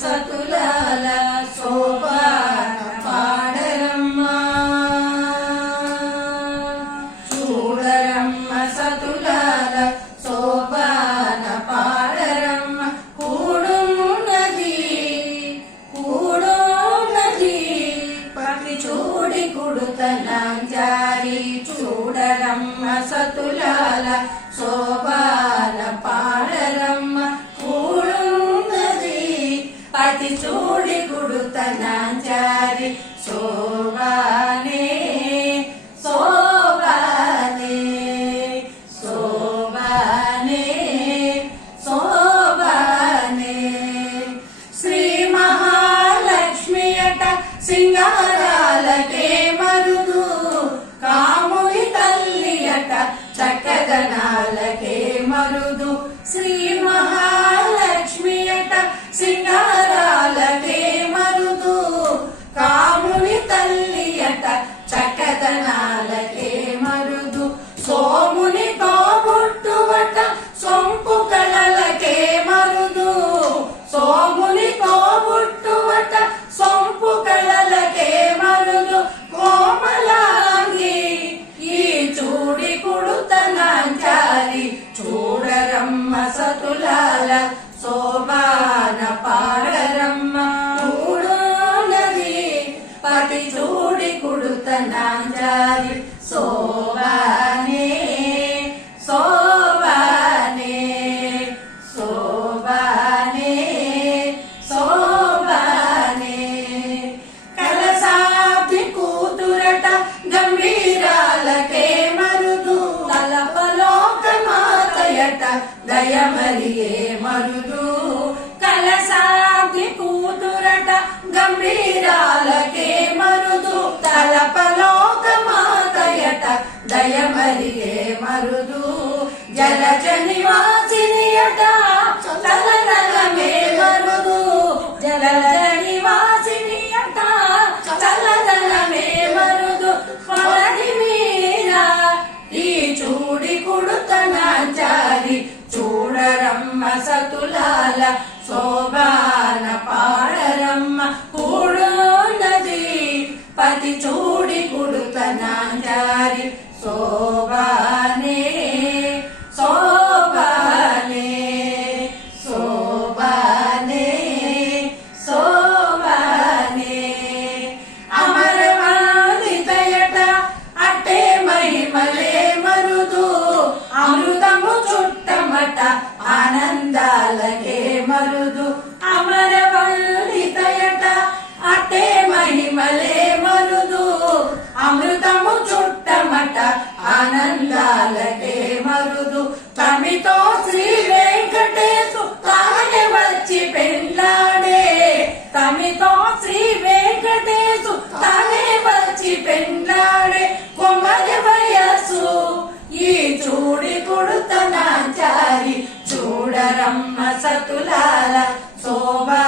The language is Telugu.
సతులాల సోపాన పాడరమ్మ చూడరమ్మ సతులాల సోపాన పాడరమ్మ కూడున్నది పతి చూడి కుడుతనాంజారి చూడరమ్మ సతులాల సోపాన పాడరమ్మ కూడున్నది పతి చూడి కుడుతనాంజారి శోభానే శోభానే శోభానే శోభానే శ్రీ మహాలక్ష్మియట సింగారాలకే మరుదు కాముని తల్లియట చక్కదనాలకే మరుదు శ్రీ మహాలక్ష్మియట సింగారాలకే మరుదు కాముని తల్లియట చక్కదనాలకే మరుదు సోముని తోబుట్టువట సొంపు కళలకే మరుదు సోముని తోబుట్టువట సొంపు కళలకే మరుదు కోమలాంగి ఈ చూడి కుడుతనాంచారి చూడరమ్మ సతులాల శోభాన పాడరమ్మ కూడున్నది పతి చూడి కుడుతనాంచారి శోభానే శోభానే శోభానే శోభానే కలసాబ్ది కూతురట గంభీరాలకే మరుదు తలపలోక మాతయట దయమరియే మరుదు కలసాబ్ది కూతురట గంభీరాలకే మరుదు తలపలోక మాతయట దయమరియే మరుదు జలజ నివాసినియట చలనమే మరుదు జలజ నివాసినియట చలనమే మరుదు పరడి మీరా ఈ చూడి కుడుతనాంచారి చూడరమ్మ సతులాల శోభాన పాడరమ్మ కూడున్నది పతి చూడి కుడుతనాంచారి శోభానే శోభానే శోభానే శోభానే అమరవాదితయట అట్టే మహిమలే మరుదు అమృతము చుట్టమట ఆనందాలకే మరుదు అమరవల్లితయట అట్టే మహిమలే మరుదు అమృతము చుట్టమట ఆనందాలకే మరుదు తమితో శ్రీ వెంకటేశు తానే వచ్చి పెండ్లాడే తమితో శ్రీ వెంకటేశు తానే వచ్చి పెండ్లాడే కొమ్మరి వయస్సు ఈ చూడి కుడుతనాంచారి చూడరమ్మ సతులాల శోభా